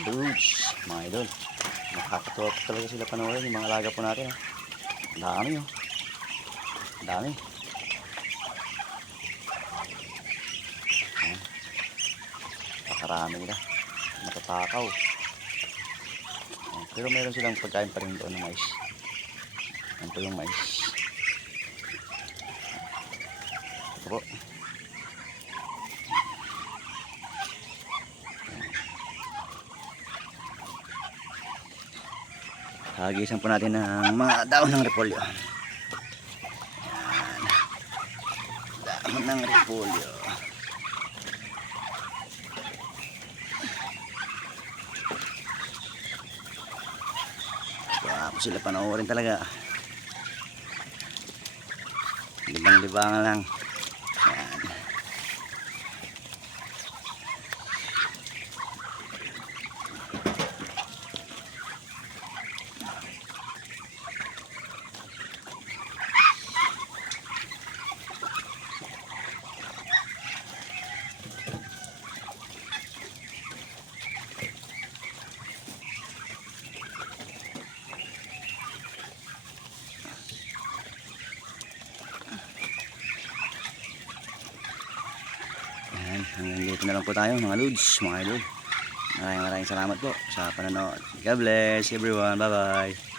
Dudes, mga idol. Nakakatuwa po talaga sila panoorin yung mga alaga po natin. Ang dami oh. Ang dami. Ayan. Pakarami nila. Matatakaw. Ayan. Pero meron silang pagkain pa rin doon ng mais. Ayan po yung mais. Ito po. Hagisan po natin ng mga dahon ng repolyo. Ayan. Dahon ng repolyo. Wow, sila panoorin talaga. Libang-libangan lang. Ayan. Hanggang dito na lang po tayo mga lods, mga idol. Maraming salamat po sa panonood. God bless everyone. Bye bye.